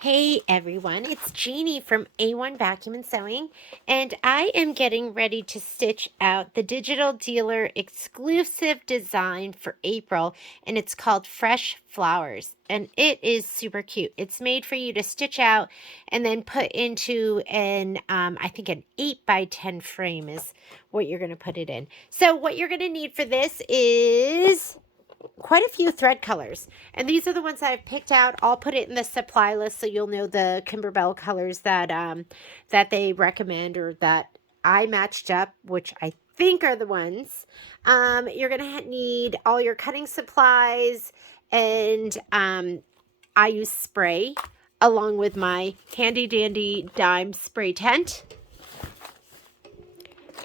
Hey everyone, it's Jeannie from A1 Vacuum and Sewing, and I am getting ready to stitch out the digital dealer exclusive design for April, and it's called Fresh Flowers, and it is super cute. It's made for you to stitch out and then put into I think an 8x10 frame is what you're going to put it in. So what you're going to need for this is quite a few thread colors, and these are the ones that I've picked out. I'll put it in the supply list so you'll know the Kimberbell colors that they recommend or that I matched up, which I think are the ones. You're gonna need all your cutting supplies, and I use spray along with my handy dandy dime spray tent.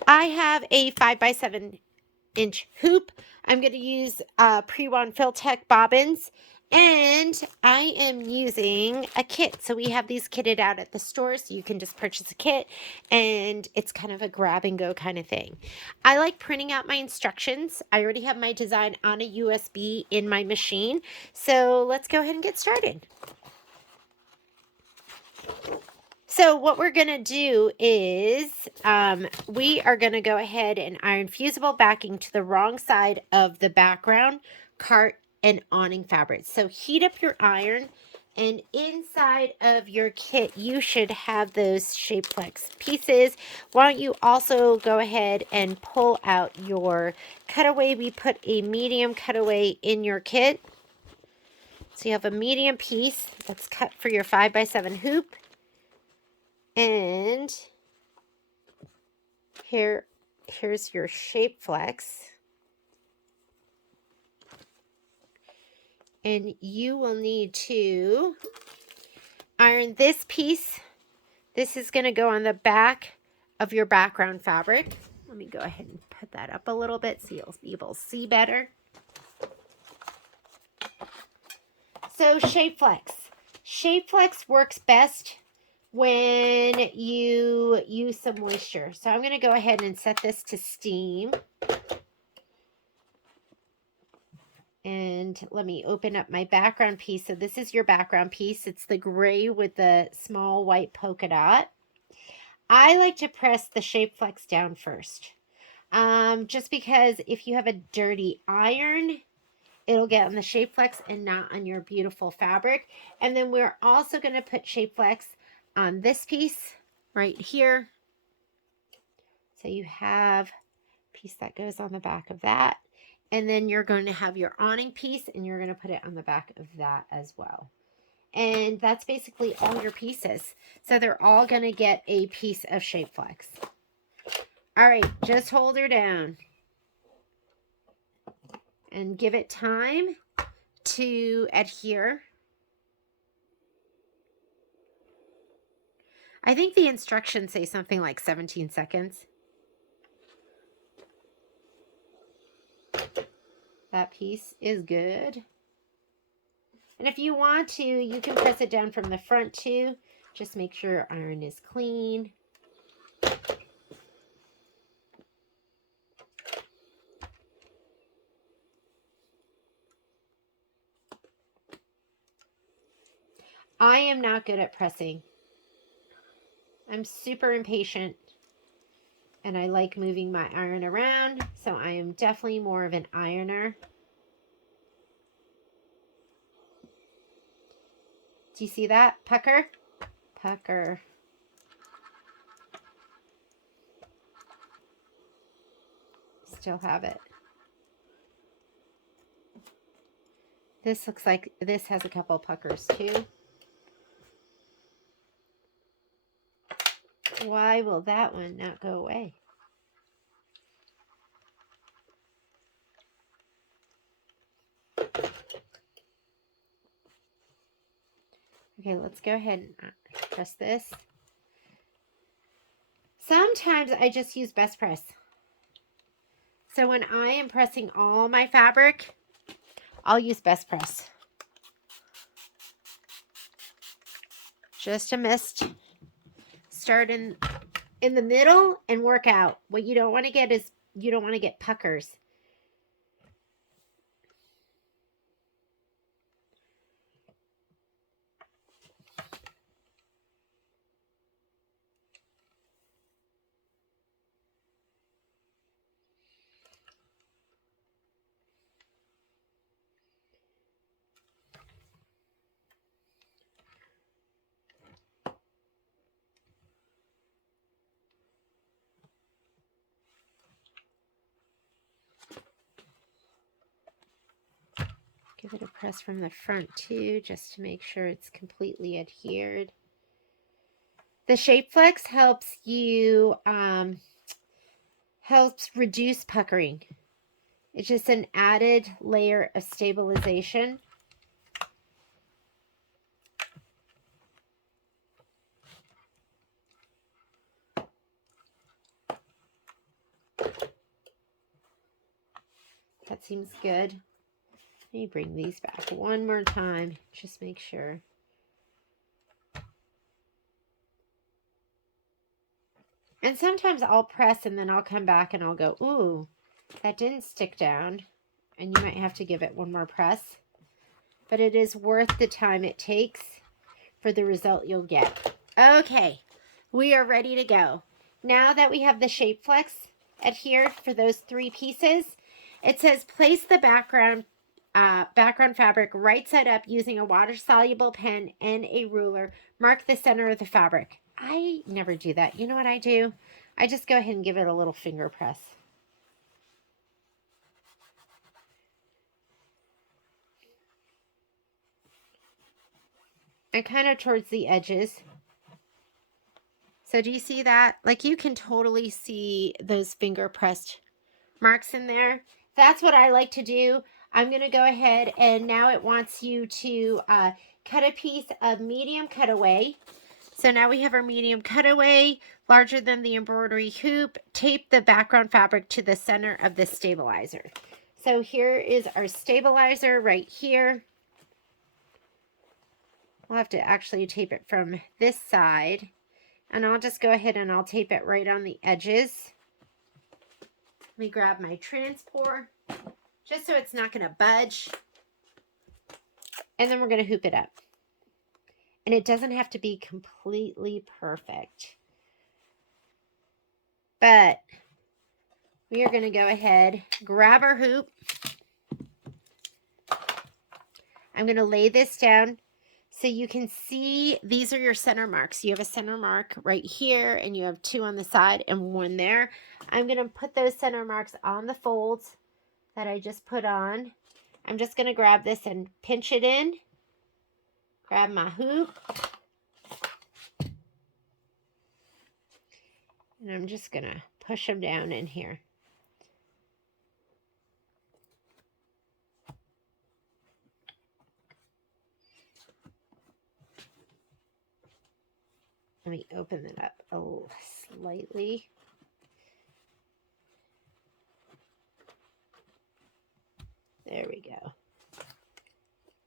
I have a 5x7-inch hoop. I'm going to use pre-won Filtech bobbins, and I am using a kit. So we have these kitted out at the store, so you can just purchase a kit, and it's kind of a grab and go kind of thing. I like printing out my instructions. I already have my design on a USB in my machine, so let's go ahead and get started. So what we're going to do is we are going to go ahead and iron fusible backing to the wrong side of the background, cart, and awning fabric. So heat up your iron, and inside of your kit, you should have those shape flex pieces. Why don't you also go ahead and pull out your cutaway. We put a medium cutaway in your kit. So you have a medium piece that's cut for your 5x7 hoop. And here's your shape flex. And you will need to iron this piece. This is going to go on the back of your background fabric. Let me go ahead and put that up a little bit so you'll be able to see better. So shape flex. Shape flex works best when you use some moisture. So I'm going to go ahead and set this to steam. And let me open up my background piece. So this is your background piece. It's the gray with the small white polka dot. I like to press the shape flex down first. Just because if you have a dirty iron, it'll get on the shape flex and not on your beautiful fabric. And then we're also going to put shape flex on this piece right here. So you have a piece that goes on the back of that. And then you're going to have your awning piece, and you're going to put it on the back of that as well. And that's basically all your pieces. So they're all going to get a piece of shape flex. All right, just hold her down and give it time to adhere. I think the instructions say something like 17 seconds. That piece is good. And if you want to, you can press it down from the front too. Just make sure your iron is clean. I am not good at pressing. I'm super impatient, and I like moving my iron around, so I am definitely more of an ironer. Do you see that? Pucker? Pucker. Still have it. This looks like this has a couple puckers too. Why will that one not go away? Okay, let's go ahead and press this. Sometimes I just use best press. So when I am pressing all my fabric, I'll use best press. Just a mist. Start in the middle and work out. What you don't want to get is you don't want to get puckers. Give it a press from the front too, just to make sure it's completely adhered. The Shape Flex helps you, helps reduce puckering. It's just an added layer of stabilization. That seems good. Let me bring these back one more time. Just make sure. And sometimes I'll press and then I'll come back and I'll go, ooh, that didn't stick down. And you might have to give it one more press. But it is worth the time it takes for the result you'll get. Okay, we are ready to go. Now that we have the Shape Flex adhered for those 3 pieces, it says place the background fabric right side up using a water-soluble pen and a ruler. Mark the center of the fabric. I never do that. You know what I do? I just go ahead and give it a little finger press. And kind of towards the edges. So do you see that? Like, you can totally see those finger pressed marks in there. That's what I like to do. I'm going to go ahead and now it wants you to cut a piece of medium cutaway. So now we have our medium cutaway, larger than the embroidery hoop. Tape the background fabric to the center of the stabilizer. So here is our stabilizer right here. We'll have to actually tape it from this side. And I'll just go ahead and I'll tape it right on the edges. Let me grab my transport, just so it's not going to budge. And then we're going to hoop it up. And it doesn't have to be completely perfect. But we are going to go ahead, grab our hoop. I'm going to lay this down so you can see these are your center marks. You have a center mark right here, and you have 2 on the side and 1 there. I'm going to put those center marks on the folds that I just put on. I'm just going to grab this and pinch it in. Grab my hoop. And I'm just going to push them down in here. Let me open it up a little slightly. There we go.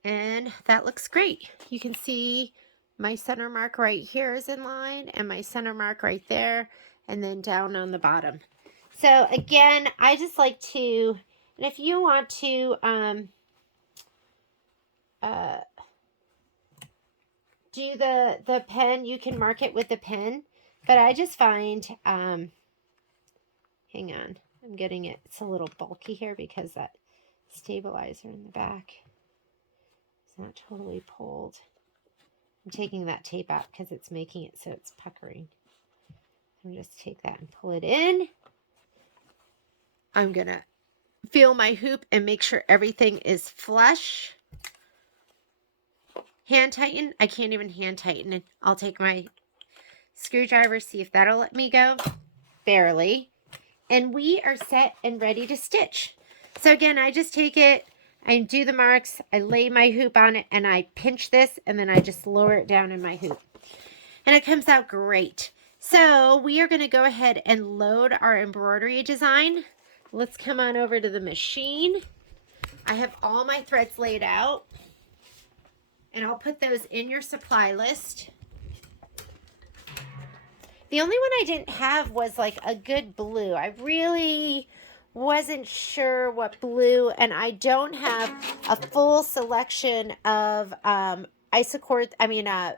And that looks great. You can see my center mark right here is in line and my center mark right there and then down on the bottom. So again, I just like to, and if you want to do the pen, you can mark it with the pen. But I just find, hang on, I'm getting it, it's a little bulky here because that stabilizer in the back is not totally pulled. I'm taking that tape out because it's making it so it's puckering. I'm just take that and pull it in. I'm going to feel my hoop and make sure everything is flush. Hand tighten. I can't even hand tighten it. I'll take my screwdriver, see if that'll let me go. Barely. And we are set and ready to stitch. So again, I just take it, I do the marks, I lay my hoop on it, and I pinch this, and then I just lower it down in my hoop. And it comes out great. So we are going to go ahead and load our embroidery design. Let's come on over to the machine. I have all my threads laid out. And I'll put those in your supply list. The only one I didn't have was like a good blue. I really wasn't sure what blue, and I don't have a full selection of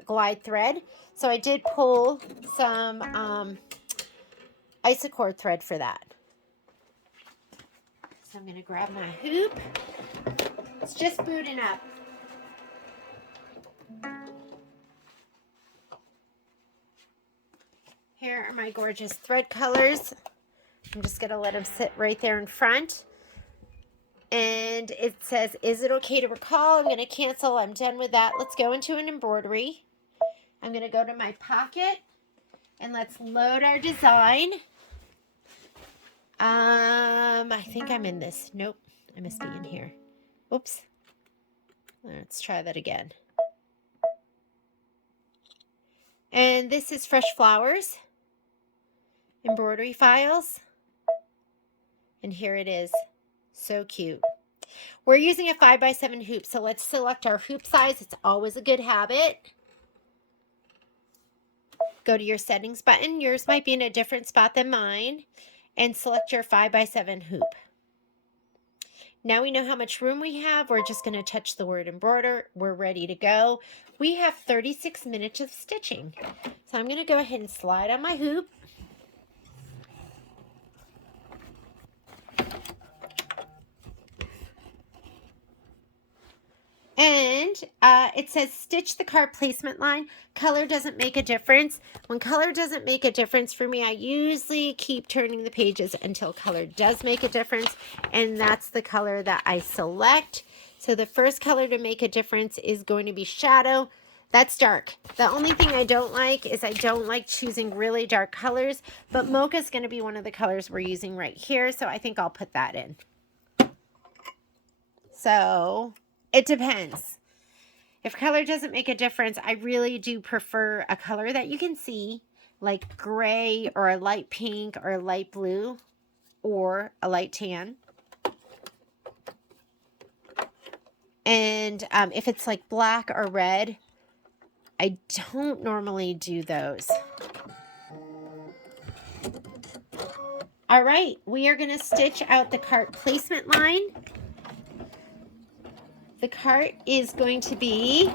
glide thread. So I did pull some isocord thread for that. So I'm going to grab my hoop. It's just booting up. Here are my gorgeous thread colors. I'm just going to let them sit right there in front. And it says, is it okay to recall? I'm going to cancel. I'm done with that. Let's go into an embroidery. I'm going to go to my pocket and let's load our design. I think I'm in this. Nope, I must be in here. Oops. Let's try that again. And this is Fresh Flowers, embroidery files. And here it is. So cute. We're using a 5x7 hoop, so let's select our hoop size. It's always a good habit. Go to your settings button. Yours might be in a different spot than mine. And select your 5x7 hoop. Now we know how much room we have. We're just going to touch the word embroider. We're ready to go. We have 36 minutes of stitching. So I'm going to go ahead and slide on my hoop. And it says stitch the card placement line. Color doesn't make a difference. When color doesn't make a difference for me, I usually keep turning the pages until color does make a difference. And that's the color that I select. So the first color to make a difference is going to be shadow. That's dark. The only thing I don't like is I don't like choosing really dark colors. But mocha is going to be one of the colors we're using right here. So I think I'll put that in. So it depends. If color doesn't make a difference, I really do prefer a color that you can see, like gray or a light pink or a light blue or a light tan. And if it's like black or red, I don't normally do those. All right, we are going to stitch out the cart placement line. The cart is going to be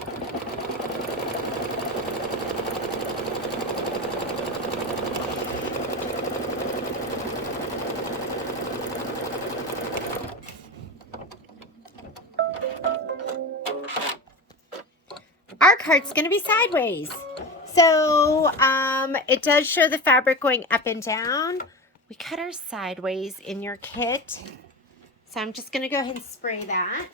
our cart's going to be sideways. So it does show the fabric going up and down. We cut our sideways in your kit. So I'm just going to go ahead and spray that.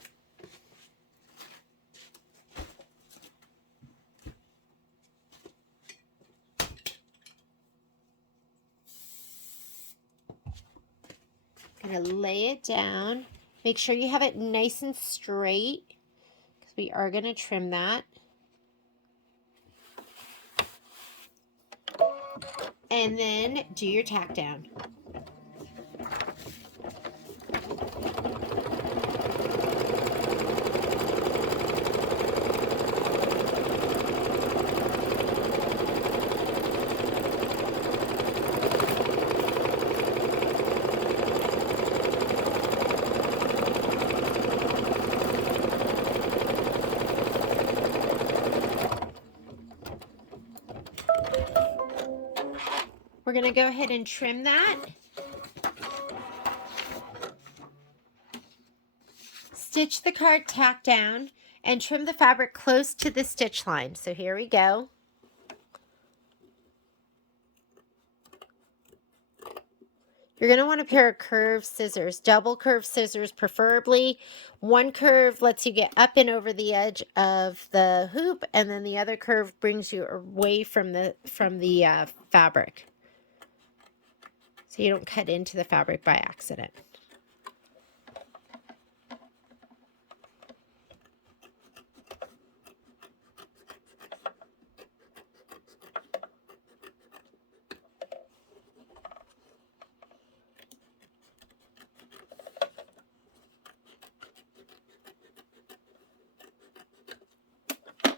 I'm going to lay it down. Make sure you have it nice and straight because we are going to trim that. And then do your tack down. We're going to go ahead and trim that. Stitch the card tack down and trim the fabric close to the stitch line. So here we go. You're going to want a pair of curved scissors, double curved scissors preferably. One curve lets you get up and over the edge of the hoop, and then the other curve brings you away from the fabric. So you don't cut into the fabric by accident.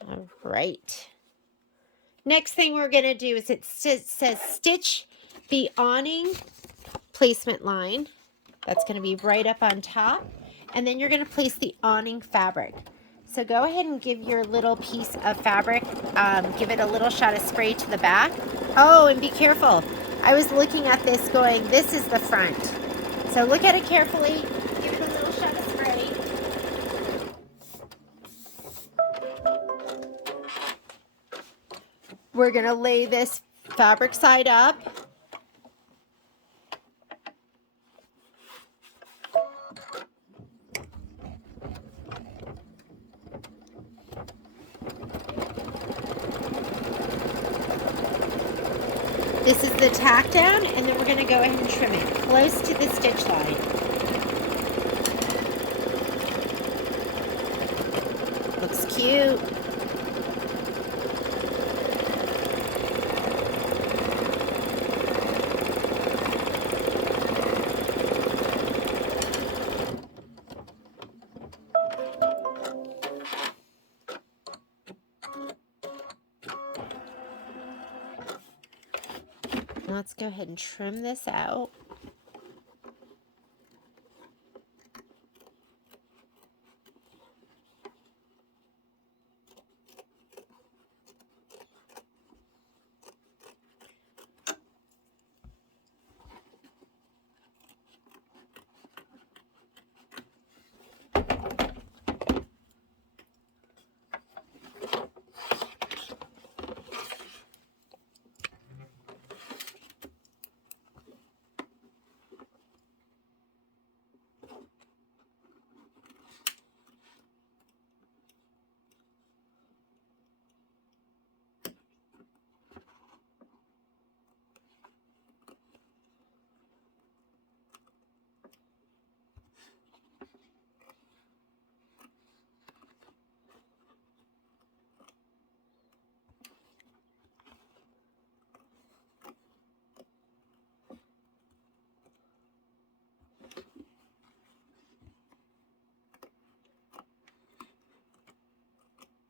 All right. Next thing we're going to do is it says stitch the awning placement line. That's going to be right up on top. And then you're going to place the awning fabric. So go ahead and give your little piece of fabric, give it a little shot of spray to the back. Oh, and be careful. I was looking at this going, this is the front. So look at it carefully. Give it a little shot of spray. We're going to lay this fabric side up. This is the tack down, and then we're going to go ahead and trim it close to the stitch line. Looks cute. Let's go ahead and trim this out.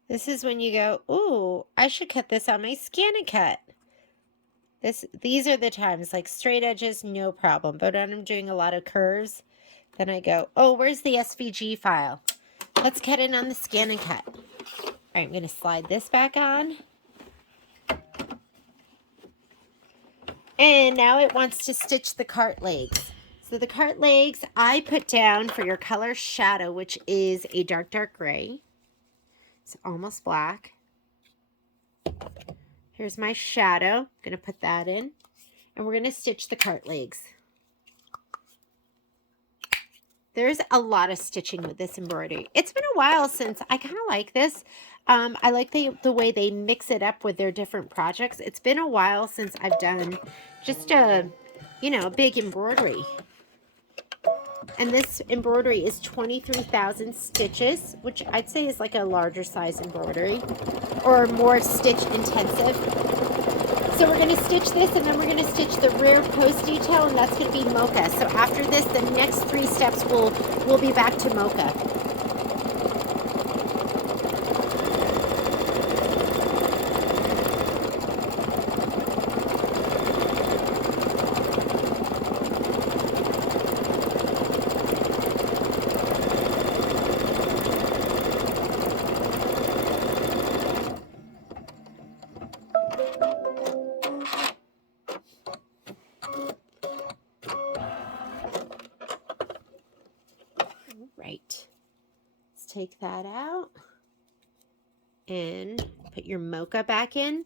This is when you go, ooh, I should cut this on my Scan-A-Cut. These are the times, like straight edges, no problem. But when I'm doing a lot of curves, then I go, oh, where's the SVG file? Let's cut it on the Scan-A-Cut. All right, I'm going to slide this back on. And now it wants to stitch the cart legs. So the cart legs I put down for your color shadow, which is a dark, dark gray. It's almost black. Here's my shadow. I'm going to put that in. And we're going to stitch the cart legs. There's a lot of stitching with this embroidery. It's been a while since I kind of like this. I like the way they mix it up with their different projects. It's been a while since I've done just a big embroidery. And this embroidery is 23,000 stitches, which I'd say is like a larger size embroidery or more stitch intensive. So we're going to stitch this, and then we're going to stitch the rear post detail, and that's going to be mocha. So after this, the next 3 steps will be back to mocha. Right. Let's take that out and put your mocha back in.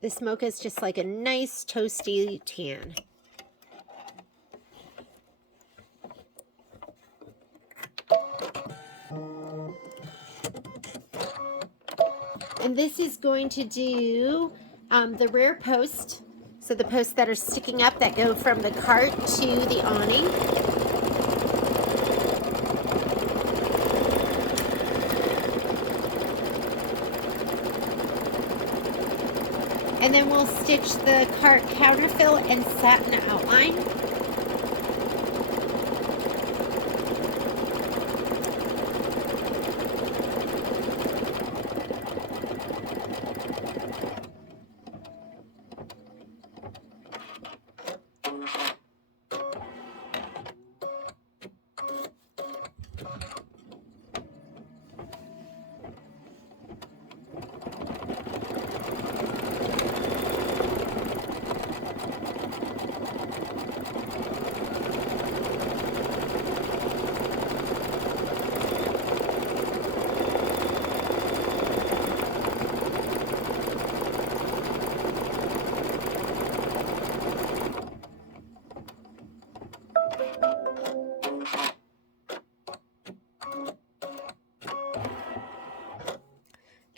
This mocha is just like a nice toasty tan. And this is going to do the rear post. So the posts that are sticking up that go from the cart to the awning. And then we'll stitch the cart counterfill and satin outline.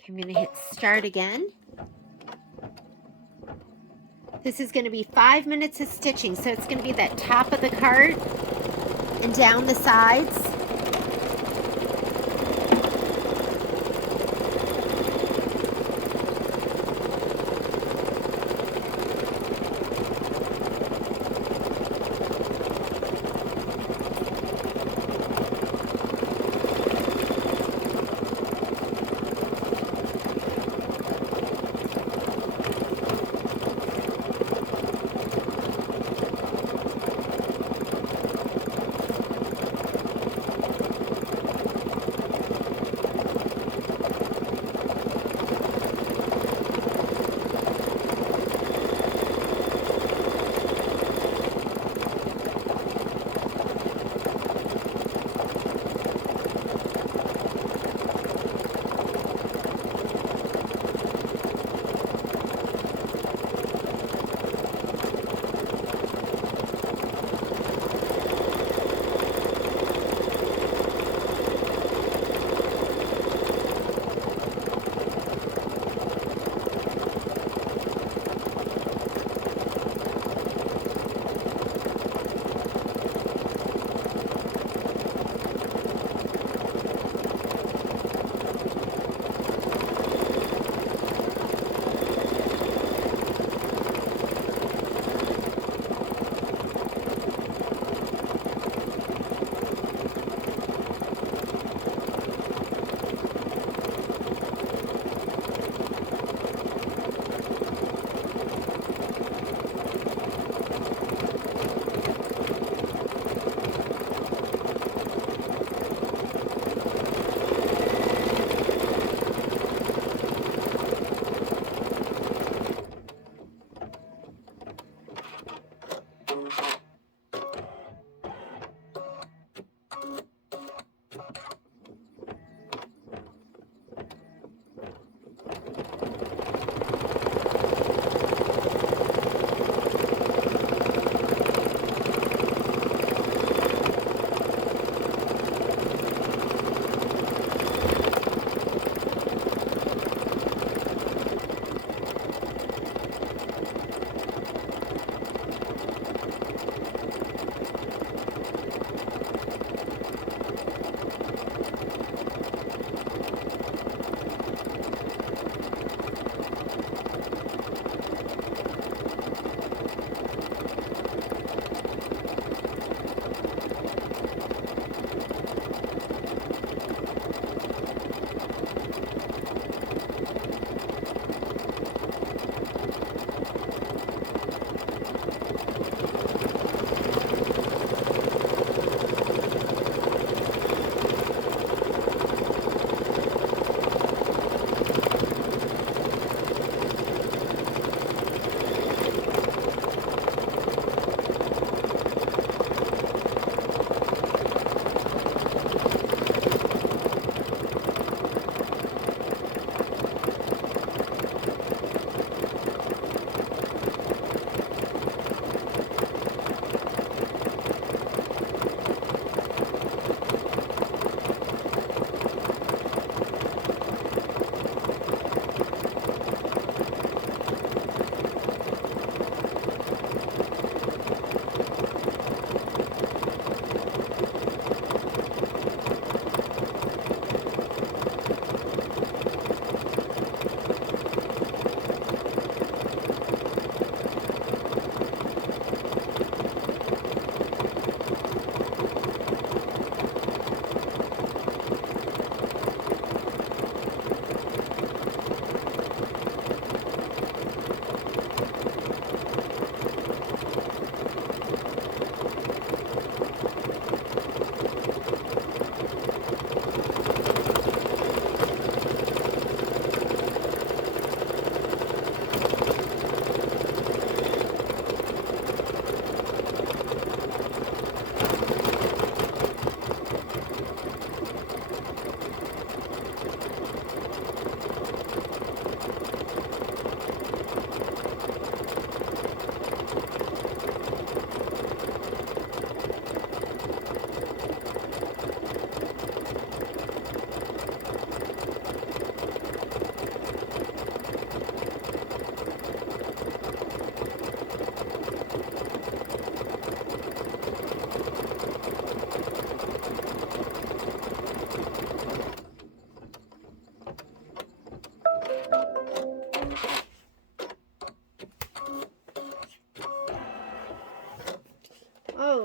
I'm going to hit start again. This is going to be 5 minutes of stitching. So it's going to be that top of the cart and down the sides.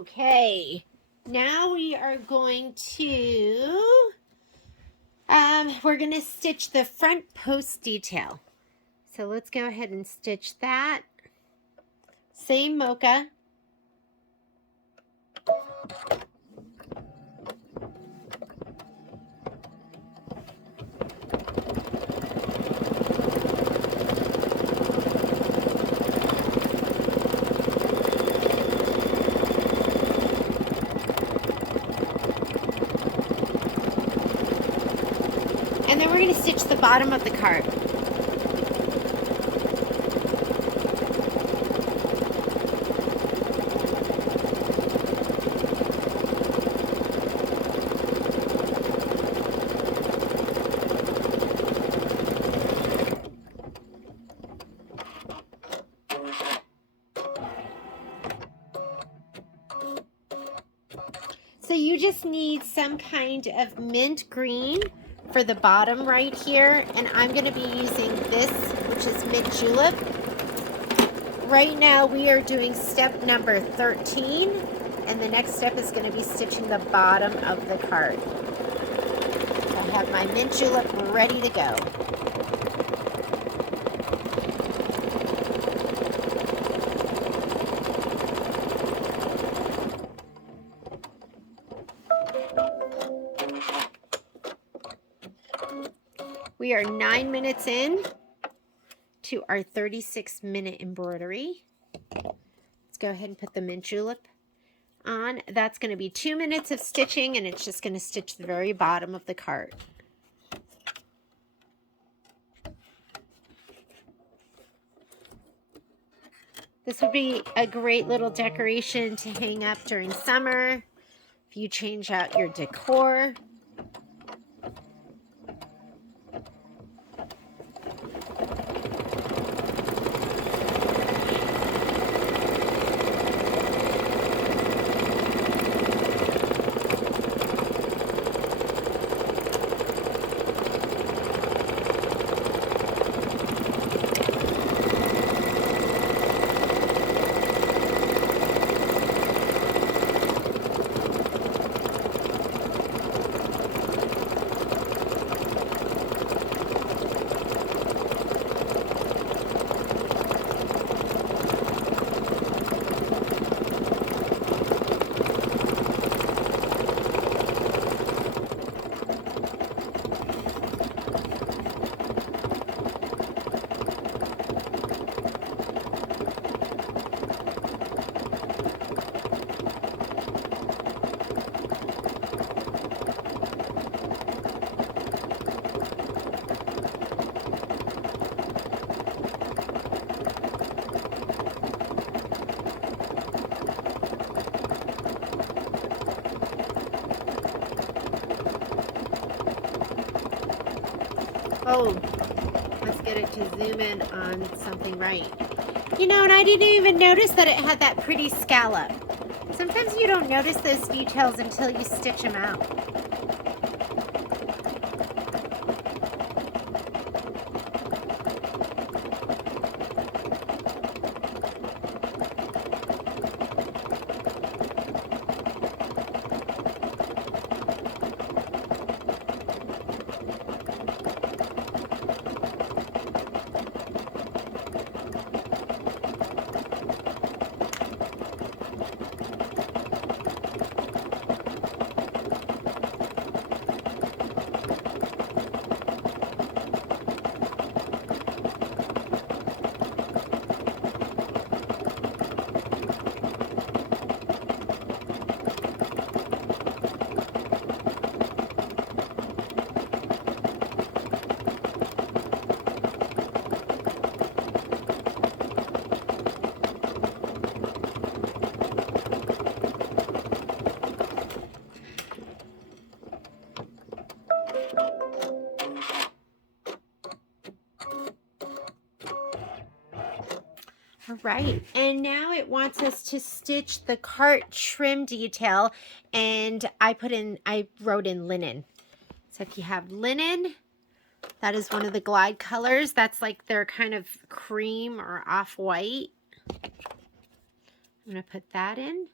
Okay, now we are going to, we're going to stitch the front post detail. So let's go ahead and stitch that. Same mocha. And then we're going to stitch the bottom of the card. So you just need some kind of mint green for the bottom right here, and I'm going to be using this, which is mint julep. Right now we are doing step number 13, and the next step is going to be stitching the bottom of the card. I have my mint julep ready to go. We are 9 minutes in to our 36-minute embroidery. Let's go ahead and put the mint julep on. That's going to be 2 minutes of stitching, and it's just going to stitch the very bottom of the card. This would be a great little decoration to hang up during summer if you change out your decor. Oh, let's get it to zoom in on something right. You know, and I didn't even notice that it had that pretty scallop. Sometimes you don't notice those details until you stitch them out. All right, and now it wants us to stitch the cart trim detail, and I wrote in linen. So if you have linen, that is one of the glide colors. That's like their kind of cream or off-white. I'm gonna put that in.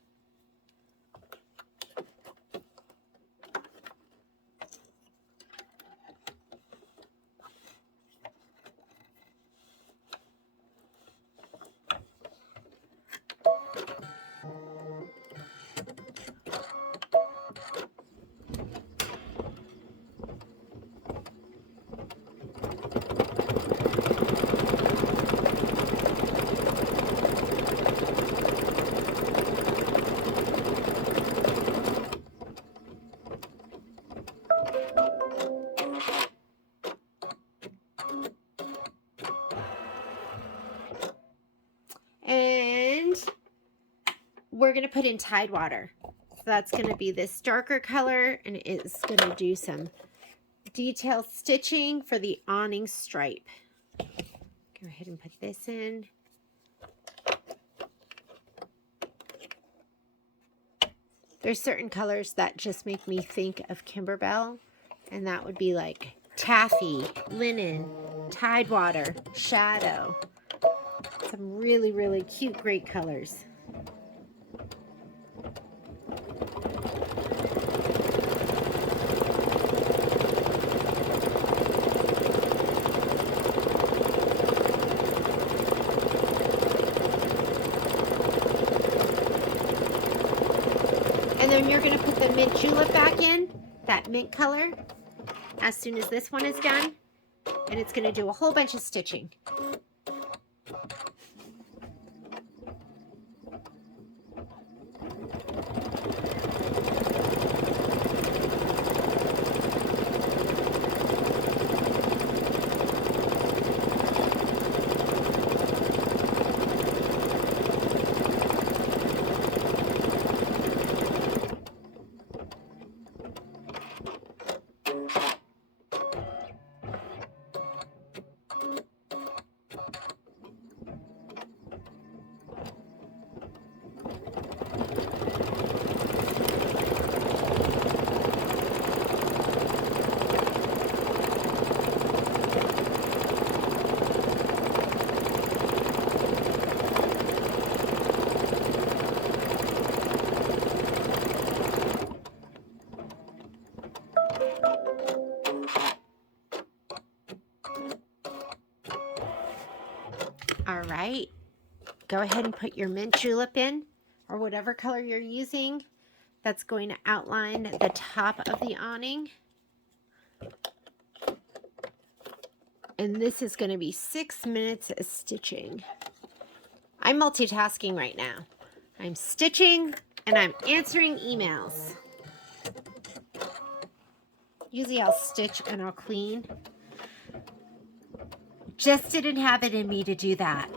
we're going to put in Tide Water. So that's going to be this darker color, and it's going to do some detail stitching for the awning stripe. Go ahead and put this in. There's certain colors that just make me think of Kimberbell, and that would be like taffy, linen, Tide Water, shadow. Some really, really cute, great colors. And then you're going to put the mint julep back in, that mint color, as soon as this one is done. And it's going to do a whole bunch of stitching. All right, go ahead and put your mint julep in, or whatever color you're using. That's going to outline the top of the awning. And this is going to be 6 minutes of stitching. I'm multitasking right now. I'm stitching and I'm answering emails. Usually I'll stitch and I'll clean. Just didn't have it in me to do that.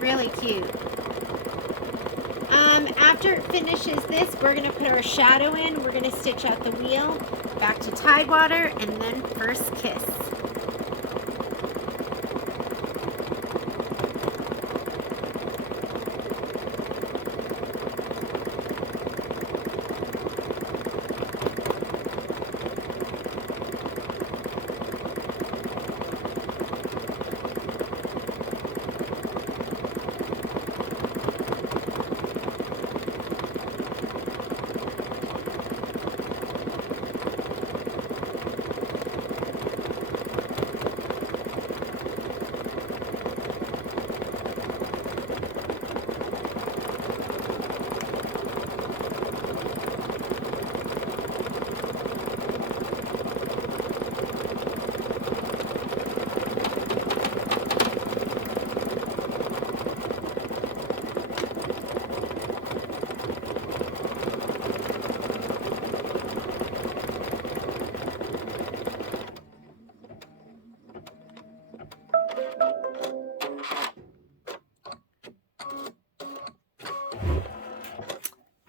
really cute. After it finishes this, we're going to put our shadow in. We're going to stitch out the wheel, back to Tidewater, and then First Kiss.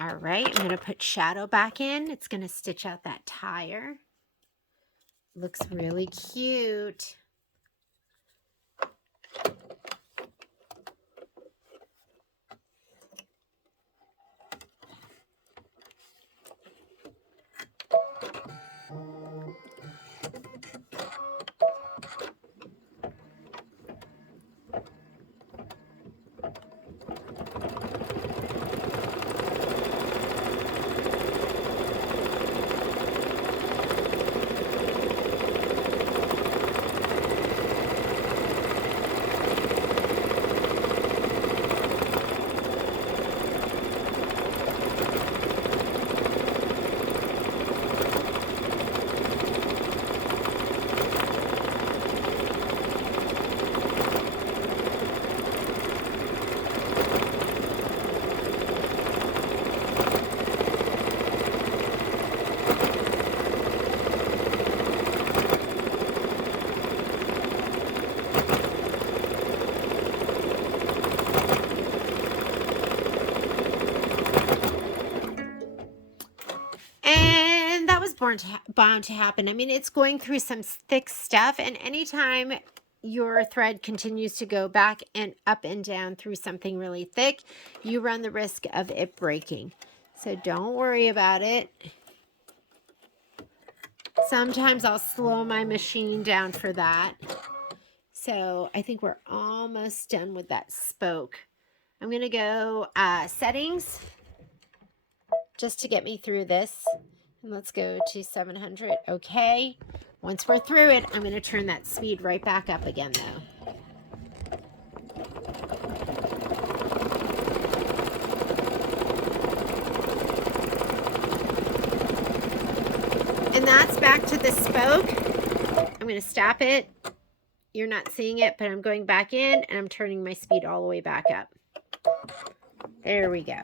All right, I'm going to put shadow back in. It's going to stitch out that tire. Looks really cute. And that was bound to happen. I mean, it's going through some thick stuff, and anytime your thread continues to go back and up and down through something really thick, you run the risk of it breaking. So don't worry about it. Sometimes I'll slow my machine down for that. So I think we're almost done with that spoke. I'm going to go settings just to get me through this. And let's go to 700. Okay. Once we're through it, I'm going to turn that speed right back up again, though. And that's back to the spoke. I'm going to stop it. You're not seeing it, but I'm going back in and I'm turning my speed all the way back up. There we go.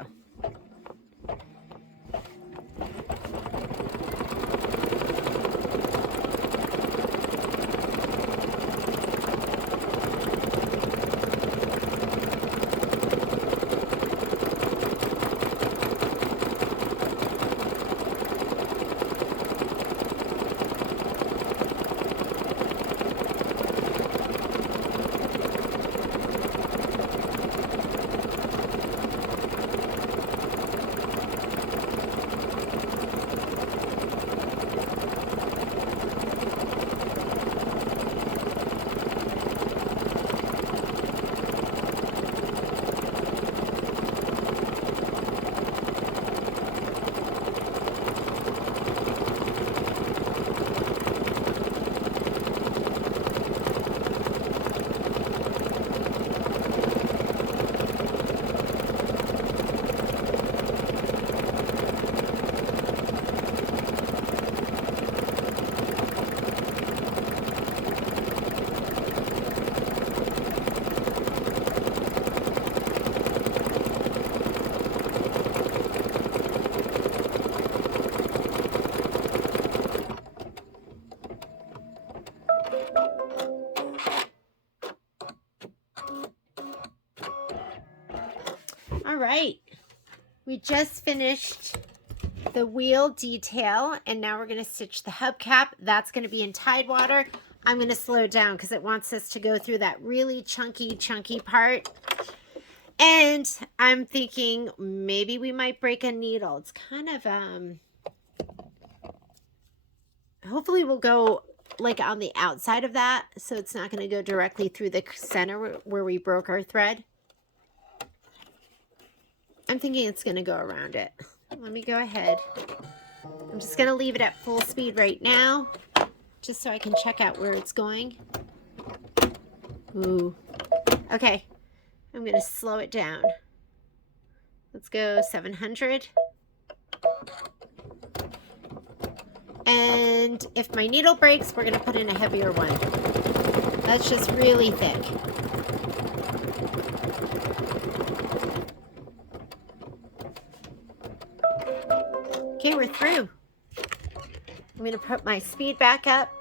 right, we just finished the wheel detail, and now we're going to stitch the hubcap. That's going to be in Tidewater. I'm going to slow down because it wants us to go through that really chunky part. And I'm thinking maybe we might break a needle. It's kind of, hopefully we'll go like on the outside of that, so it's not going to go directly through the center where we broke our thread. I'm thinking it's going to go around it. Let me go ahead. I'm just going to leave it at full speed right now, just so I can check out where it's going. Ooh. Okay. I'm going to slow it down. Let's go 700. And if my needle breaks, we're going to put in a heavier one. That's just really thick. Okay, we're through. I'm going to put my speed back up.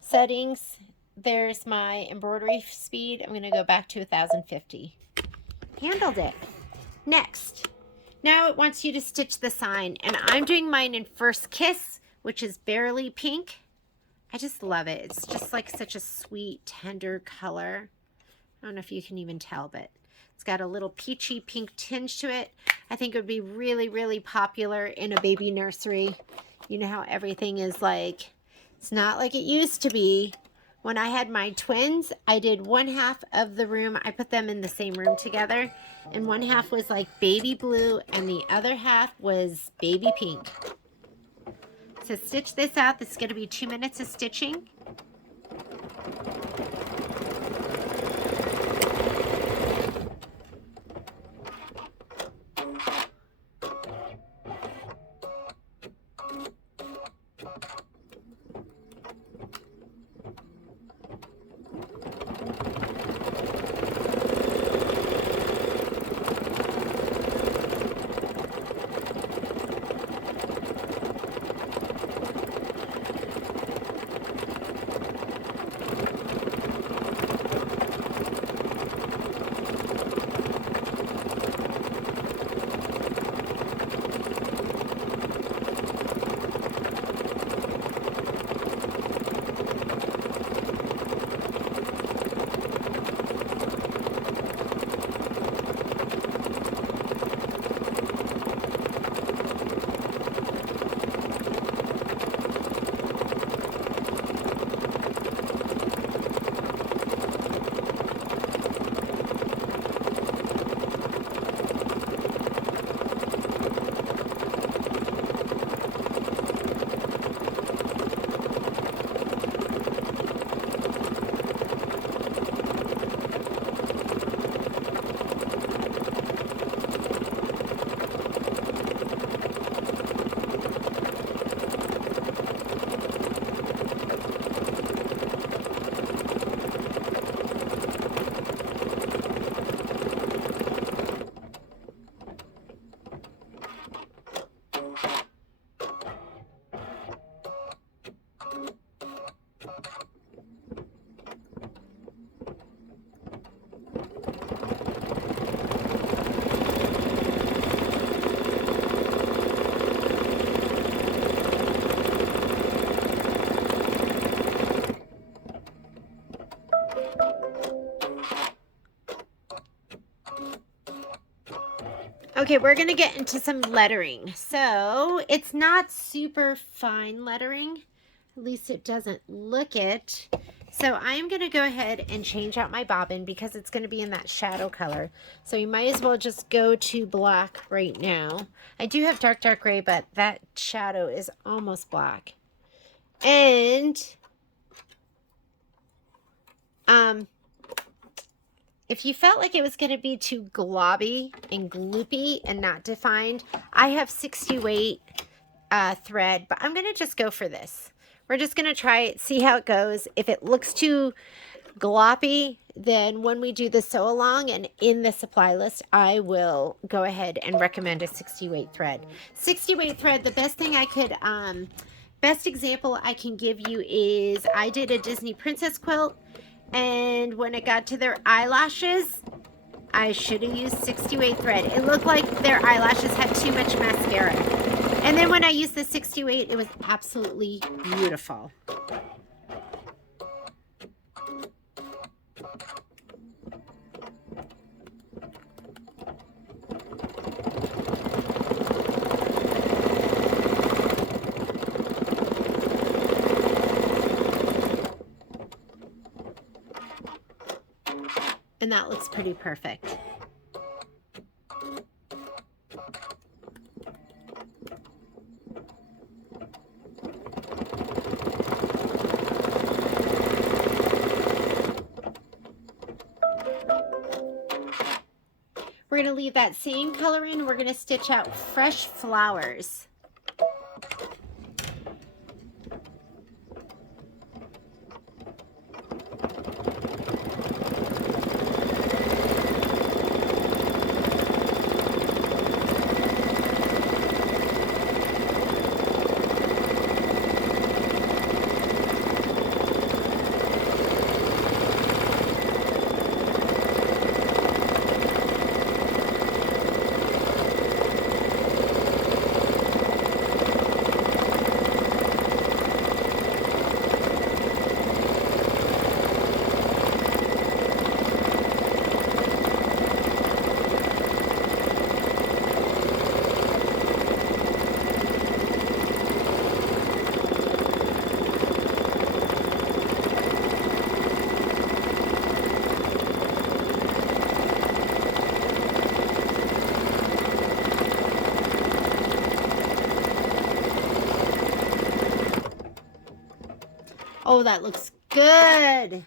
Settings. There's my embroidery speed. I'm going to go back to 1050. Handled it. Next. Now it wants you to stitch the sign, and I'm doing mine in First Kiss, which is barely pink. I just love it. It's just like such a sweet, tender color. I don't know if you can even tell, but it's got a little peachy pink tinge to it. I think it would be really, really popular in a baby nursery. You know how everything is like, it's not like it used to be. When I had my twins, I did one half of the room. I put them in the same room together. And one half was like baby blue and the other half was baby pink. So stitch this out. This is going to be 2 minutes of stitching. Okay, we're going to get into some lettering. So it's not super fine lettering. At least it doesn't look it. So I'm going to go ahead and change out my bobbin because it's going to be in that shadow color. So you might as well just go to black right now. I do have dark gray, but that shadow is almost black. And if you felt like it was going to be too globby and gloopy and not defined, I have 60 weight thread, but I'm going to just go for this. We're just going to try it, see how it goes. If it looks too gloppy, then when we do the sew along and in the supply list, I will go ahead and recommend a 60 weight thread. 60 weight thread, the best thing I could, best example I can give you is I did a Disney princess quilt. And when it got to their eyelashes, I should have used 628 thread. It looked like their eyelashes had too much mascara. And then when I used the 628, it was absolutely beautiful. And that looks pretty perfect. We're going to leave that same color in. We're going to stitch out fresh flowers. Oh, that looks good.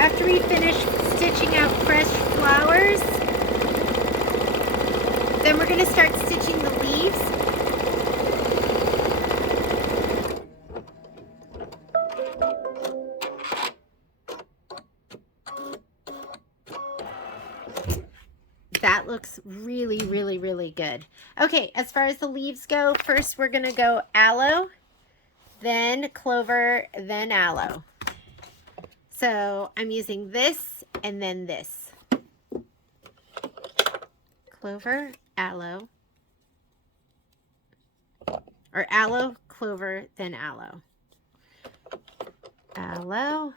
After we finish stitching out fresh flowers, then we're going to start stitching the leaves. That looks really, really, really good. Okay, as far as the leaves go, first we're going to go aloe, then clover, then aloe. So I'm using this and then this. Clover, aloe. Or aloe, clover, then aloe. Aloe.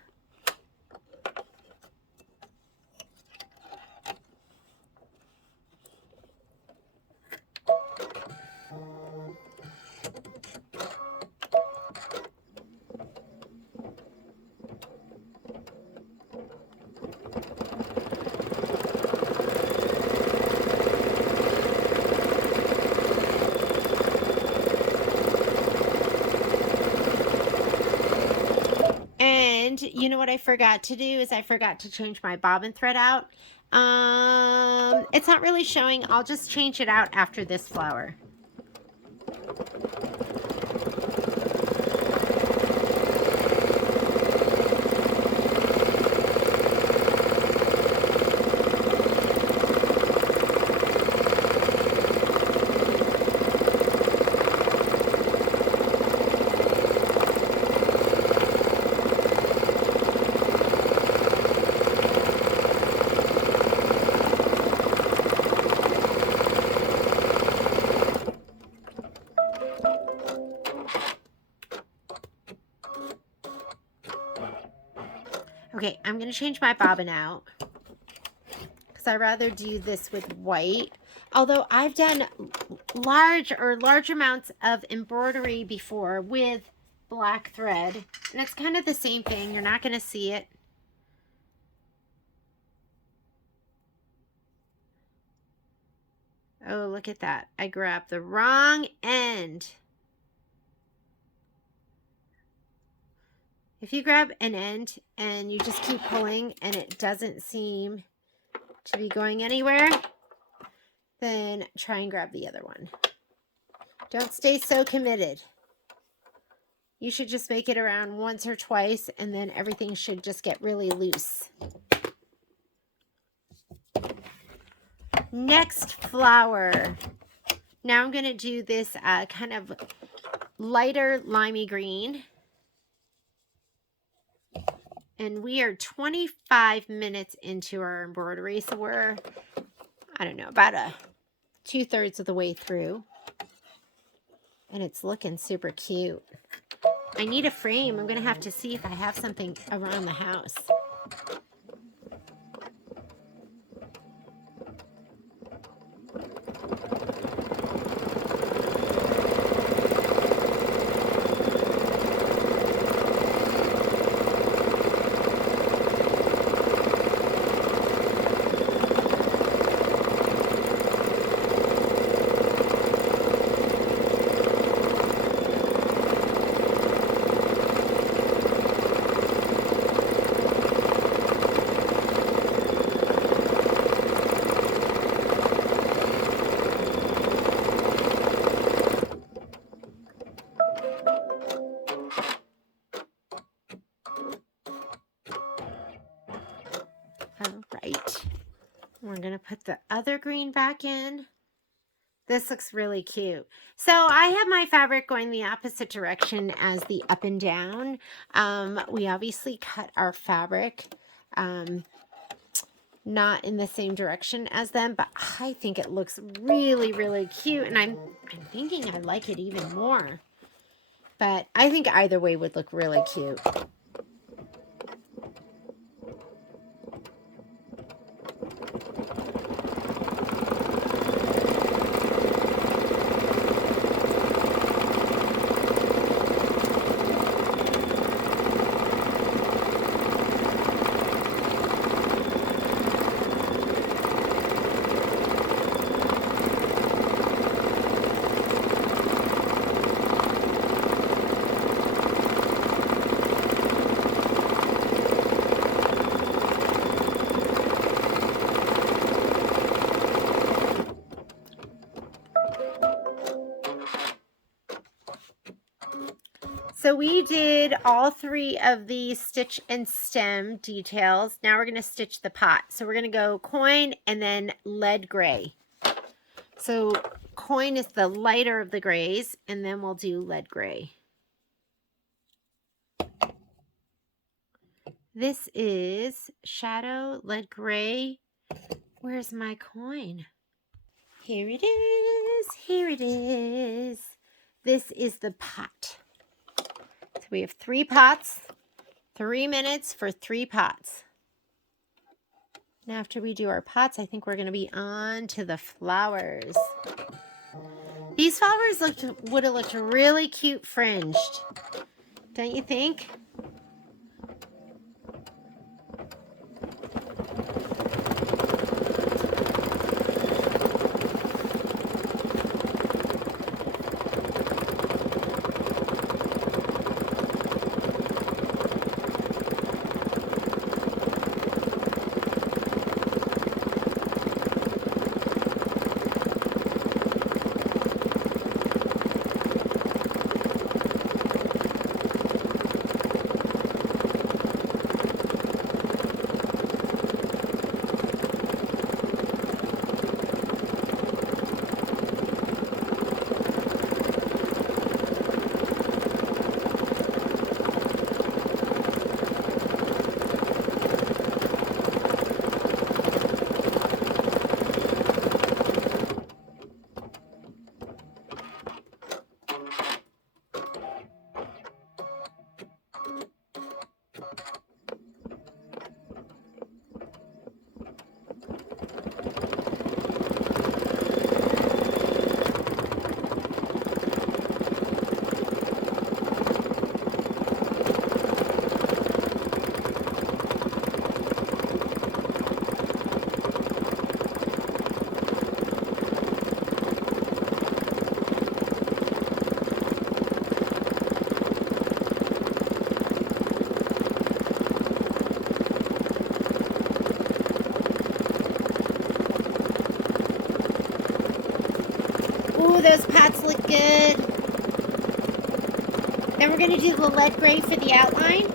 And you know what I forgot to do is I forgot to change my bobbin thread out. It's not really showing. I'll just change it out after this flower. Okay, I'm going to change my bobbin out because I'd rather do this with white. Although I've done large amounts of embroidery before with black thread, and it's kind of the same thing. You're not going to see it. Oh, look at that. I grabbed the wrong end. If you grab an end and you just keep pulling and it doesn't seem to be going anywhere, then try and grab the other one. Don't stay so committed. You should just make it around once or twice, and then everything should just get really loose. Next flower. Now I'm going to do this kind of lighter limey green. And we are 25 minutes into our embroidery, so we're, I don't know, about 2/3 of the way through. And it's looking super cute. I need a frame. I'm going to have to see if I have something around the house. All right. We're going to put the other green back in. This looks really cute. So I have my fabric going the opposite direction as the up and down. We obviously cut our fabric not in the same direction as them, but I think it looks really, really cute. And I'm thinking I like it even more. But I think either way would look really cute. So we did all 3 of the stitch and stem details. Now we're going to stitch the pot. So we're going to go coin and then lead gray. So coin is the lighter of the grays, and then we'll do lead gray. This is shadow, lead gray. Where's my coin? Here it is. Here it is. This is the pot. So we have 3 pots, 3 minutes for 3 pots. And after we do our pots, I think we're going to be on to the flowers. These flowers would have looked really cute fringed. Don't you think? Oh, those pots look good. Then we're going to do the lead gray for the outline.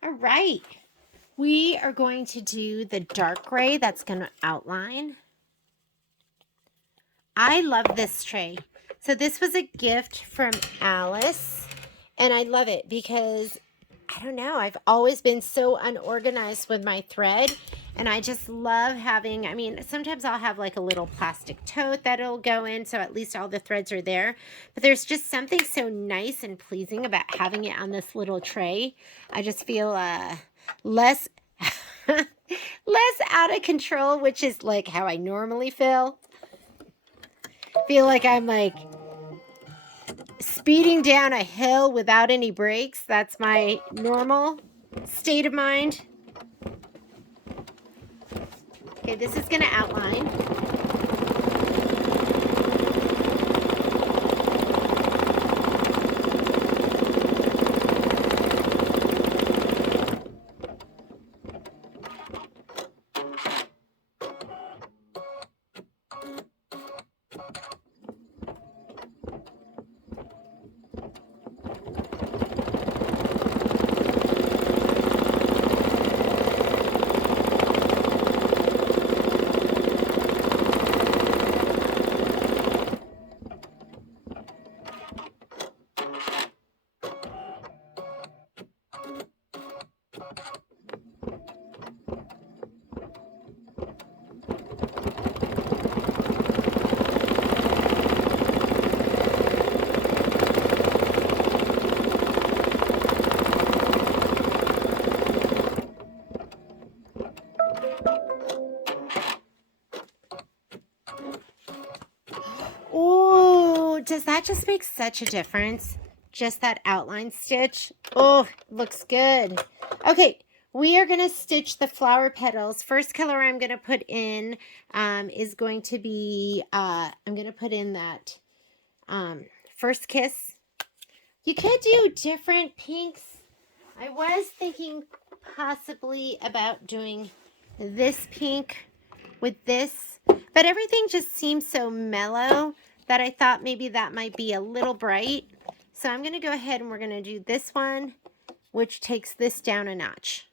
All right. We are going to do the dark gray that's going to outline. I love this tray. So this was a gift from Alice, and I love it because, I don't know, I've always been so unorganized with my thread, and I just love having, I mean, sometimes I'll have like a little plastic tote that'll go in, so at least all the threads are there, but there's just something so nice and pleasing about having it on this little tray. I just feel less less out of control, which is like how I normally feel like I'm like speeding down a hill without any brakes. That's my normal state of mind. Okay, this is going to outline. Oh, does that just make such a difference? Just that outline stitch. Oh, looks good. Okay, we are going to stitch the flower petals. First color I'm going to put in is going to be, I'm going to put in that First Kiss. You could do different pinks. I was thinking possibly about doing this pink with this, but everything just seems so mellow that I thought maybe that might be a little bright. So I'm going to go ahead and we're going to do this one, which takes this down a notch.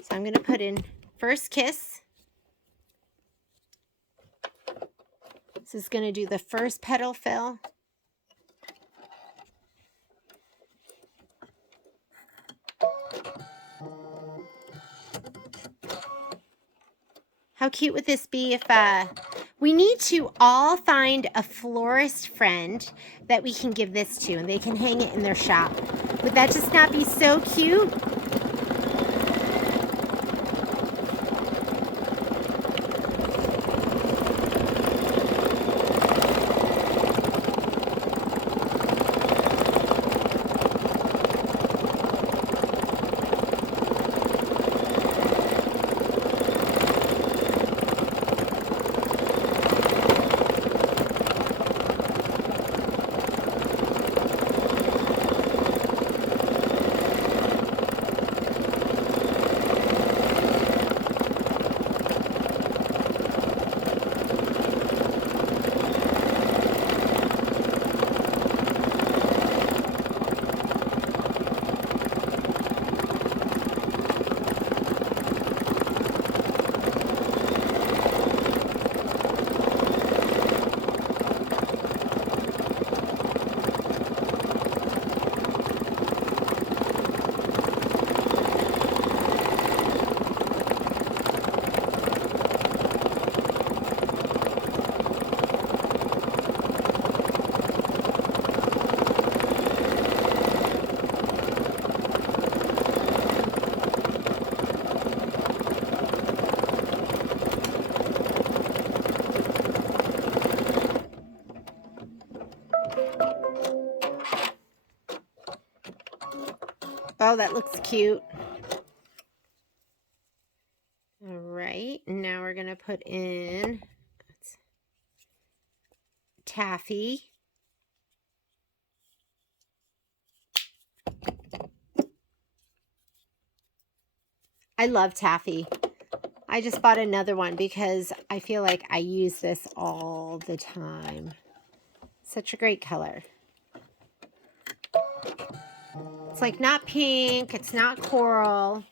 So I'm going to put in First Kiss. This is going to do the first petal fill. How cute would this be if we need to all find a florist friend that we can give this to and they can hang it in their shop. Would that just not be so cute? Oh, that looks cute. All right, now we're gonna put in taffy. I love taffy. I just bought another one because I feel like I use this all the time. Such a great color. It's like not pink, it's not coral.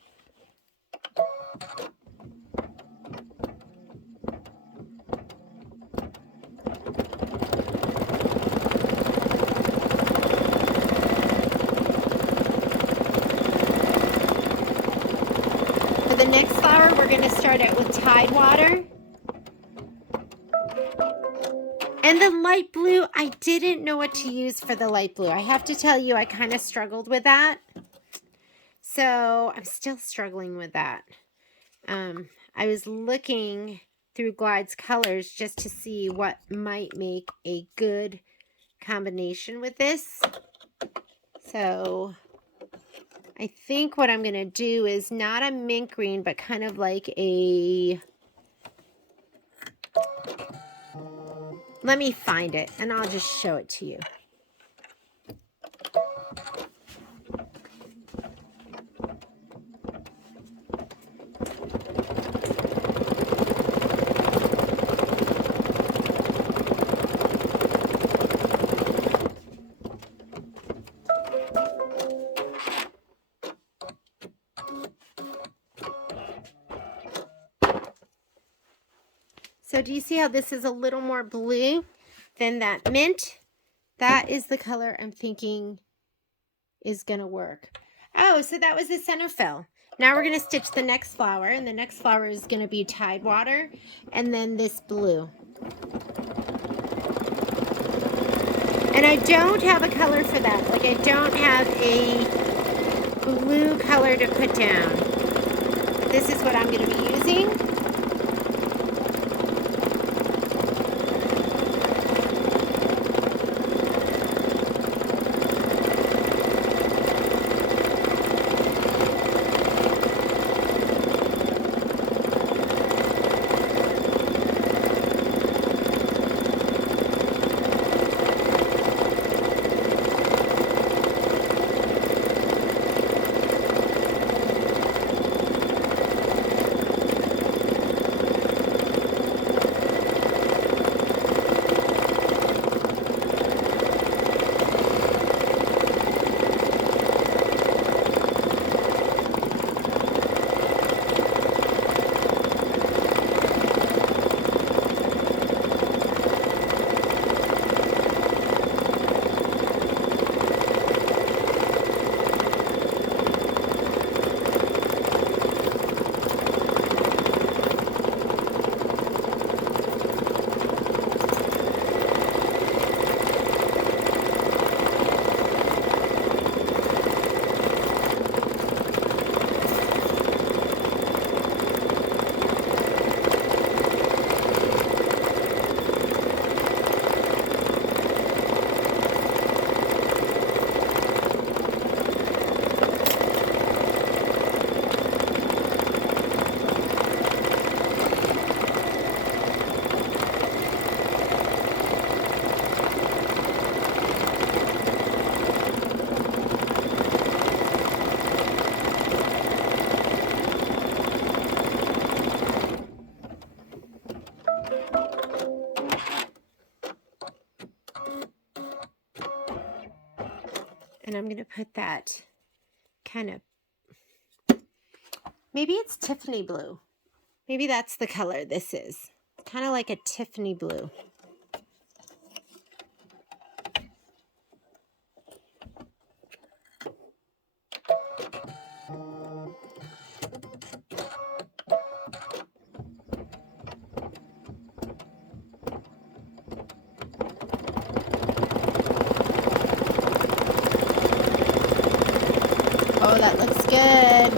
For the next flower, we're going to start out with Tide water. And the light blue, I didn't know what to use for the light blue. I have to tell you, I kind of struggled with that. So I'm still struggling with that. I was looking through Glide's colors just to see what might make a good combination with this. So I think what I'm going to do is not a mint green, but kind of like a... Let me find it, and I'll just show it to you. So do you see how this is a little more blue than that mint? That is the color I'm thinking is going to work. Oh, so that was the center fill. Now we're going to stitch the next flower, and the next flower is going to be Tide water, and then this blue. And I don't have a color for that. Like, I don't have a blue color to put down. But this is what I'm going to be using. And I'm going to put that kind of, maybe it's Tiffany blue. Maybe that's the color this is. Kind of like a Tiffany blue. Oh, that looks good.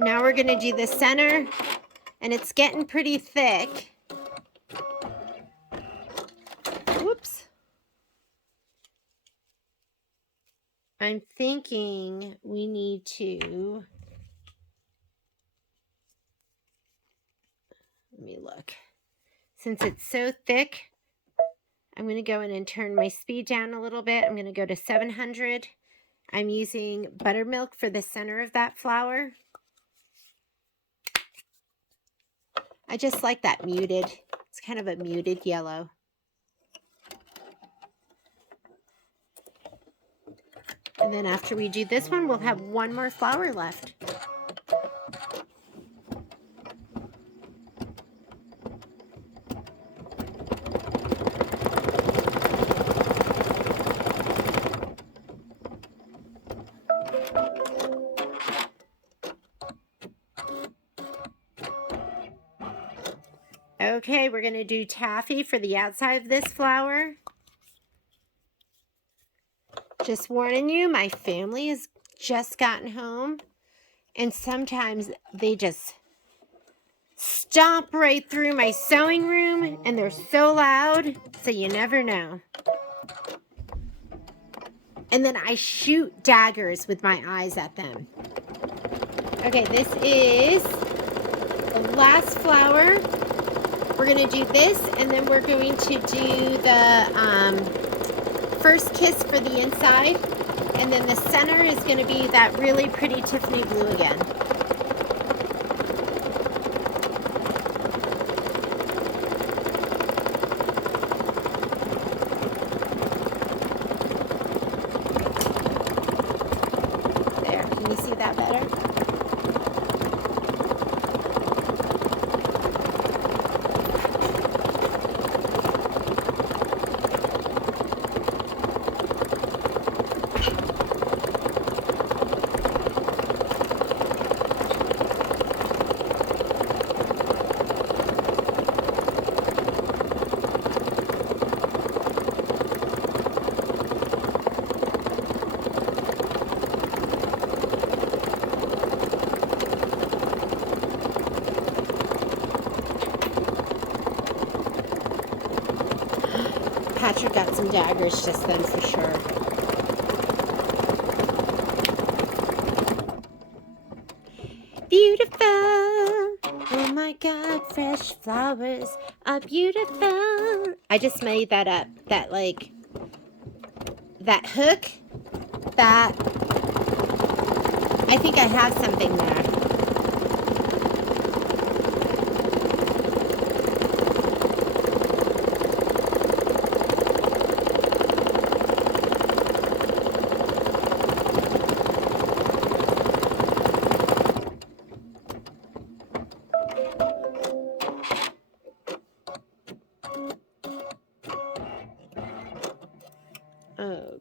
Now we're going to do the center, and it's getting pretty thick. Whoops. I'm thinking we need to, let me look. Since it's so thick, I'm going to go in and turn my speed down a little bit. I'm going to go to 700. I'm using buttermilk for the center of that flower. I just like that muted. It's kind of a muted yellow. And then after we do this one, we'll have one more flower left. Okay, we're going to do taffy for the outside of this flower. Just warning you, my family has just gotten home, and sometimes they just stomp right through my sewing room, and they're so loud, so you never know. And then I shoot daggers with my eyes at them. Okay, this is the last flower. We're going to do this, and then we're going to do the first kiss for the inside, and then the center is going to be that really pretty Tiffany blue again. There, can you see that better? Patrick got some daggers just then for sure. Beautiful. Oh my God, fresh flowers are beautiful. I just made that up. That like, that hook, that, I think I have something there.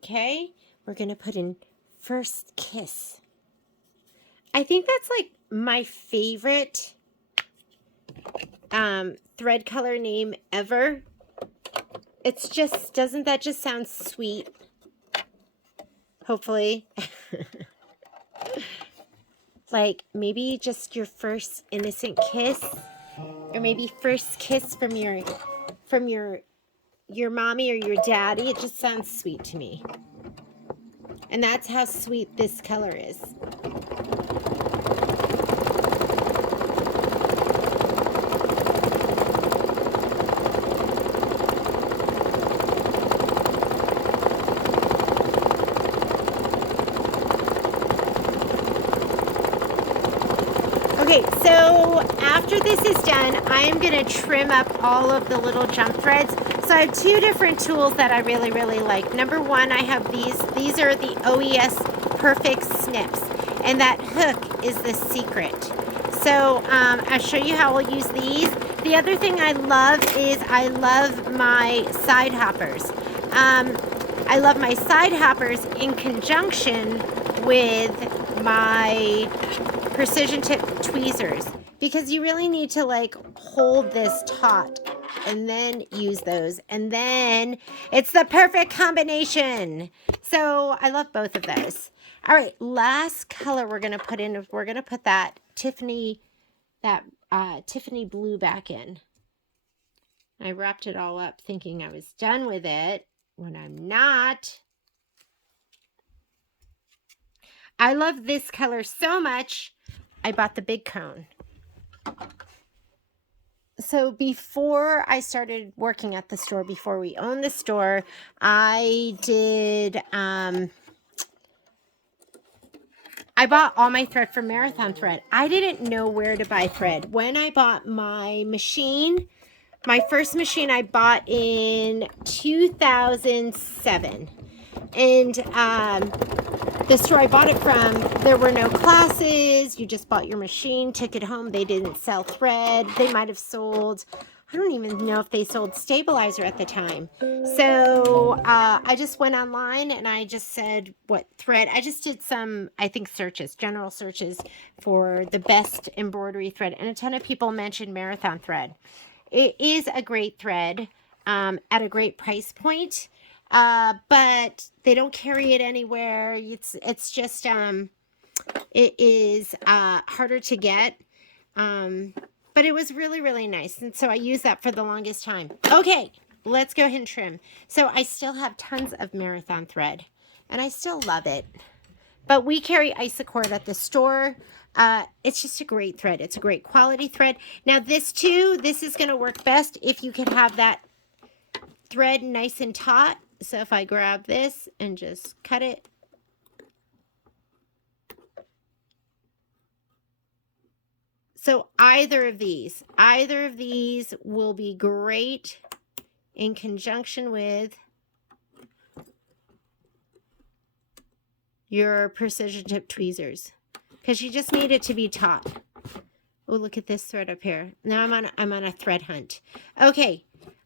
Okay, we're gonna put in first kiss. I think that's like my favorite thread color name ever. It's just, doesn't that just sound sweet? Hopefully. Like maybe just your first innocent kiss, or maybe first kiss from your mommy or your daddy. It just sounds sweet to me. And that's how sweet this color is. Okay, so after this is done, I am going to trim up all of the little jump threads. So I have two different tools that I really, really like. Number one, I have these. These are the OES Perfect Snips, and that hook is the secret. So I'll show you how I'll use these. The other thing I love is I love my side hoppers. I love my side hoppers in conjunction with my precision tip tweezers, because you really need to like hold this taut and then use those, and then it's the perfect combination. So I love both of those. All right, last color we're gonna put in, we're gonna put that Tiffany blue back in. I wrapped it all up thinking I was done with it when I'm not. I love this color so much, I bought the big cone. So before I started working at the store, before we owned the store, I did, I bought all my thread from Marathon Thread. I didn't know where to buy thread. When I bought my machine, my first machine I bought in 2007. And the store I bought it from, there were no classes. You just bought your machine, took it home. They didn't sell thread. They might have sold, I don't even know if they sold stabilizer at the time. So I just went online and I just said what thread. I just did some, I think, searches, general searches for the best embroidery thread. And a ton of people mentioned Marathon Thread. It is a great thread at a great price point. But they don't carry it anywhere. It's just, it is, harder to get. But it was really, really nice. And so I used that for the longest time. Okay, let's go ahead and trim. So I still have tons of Marathon thread and I still love it, but we carry Isacord at the store. It's just a great thread. It's a great quality thread. Now this too, this is going to work best if you can have that thread nice and taut. So if I grab this and just cut it, so either of these will be great in conjunction with your precision tip tweezers, because you just need it to be taut. Oh, look at this thread up here. Now I'm on a thread hunt. Okay,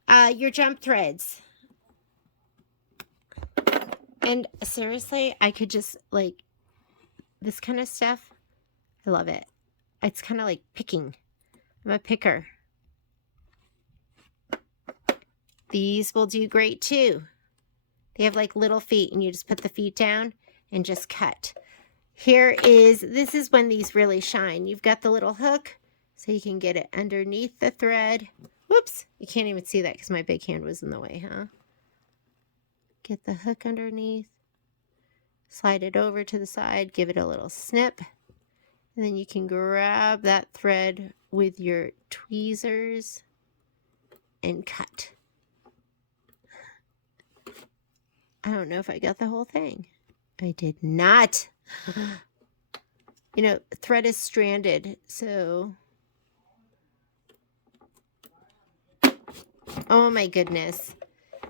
your jump threads. And seriously, I could just, like, this kind of stuff, I love it. It's kind of like picking. I'm a picker. These will do great too. They have like little feet and you just put the feet down and just cut. This is when these really shine. You've got the little hook so you can get it underneath the thread. Whoops, you can't even see that because my big hand was in the way, huh? Get the hook underneath, slide it over to the side, give it a little snip, and then you can grab that thread with your tweezers and cut. I don't know if I got the whole thing. I did not. You know, thread is stranded, so. Oh my goodness.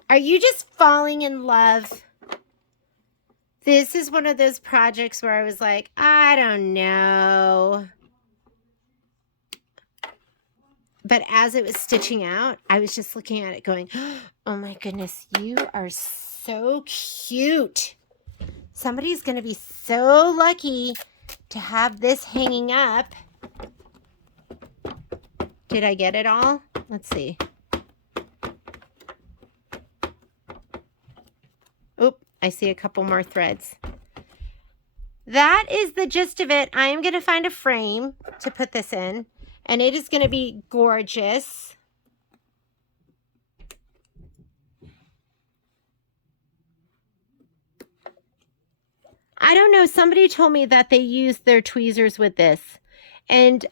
Are you just falling in love? This is one of those projects where I was like, I don't know. But as it was stitching out, I was just looking at it going, oh my goodness, you are so cute. Somebody's going to be so lucky to have this hanging up. Did I get it all? Let's see. Oop, I see a couple more threads. That is the gist of it. I am going to find a frame to put this in, and it is going to be gorgeous. I don't know. Somebody told me that they used their tweezers with this, and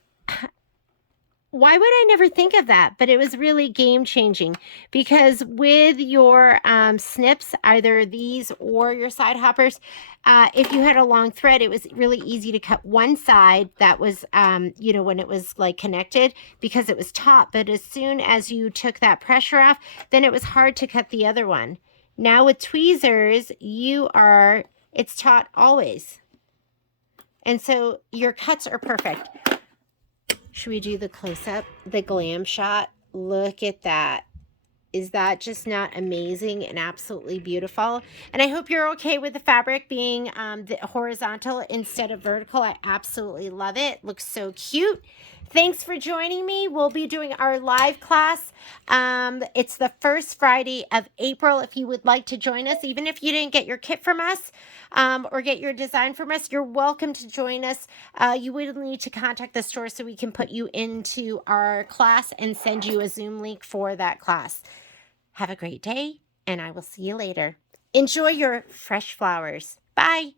why would I never think of that? But it was really game changing, because with your snips, either these or your side hoppers, if you had a long thread, it was really easy to cut one side that was, you know, when it was like connected, because it was taut. But as soon as you took that pressure off, then it was hard to cut the other one. Now with tweezers, it's taut always. And so your cuts are perfect. Should we do the close-up, the glam shot? Look at that. Is that just not amazing and absolutely beautiful? And I hope you're okay with the fabric being the horizontal instead of vertical. I absolutely love it. Looks so cute. Thanks for joining me. We'll be doing our live class. It's the first Friday of April. If you would like to join us, even if you didn't get your kit from us or get your design from us, you're welcome to join us. You will need to contact the store so we can put you into our class and send you a Zoom link for that class. Have a great day, and I will see you later. Enjoy your fresh flowers. Bye.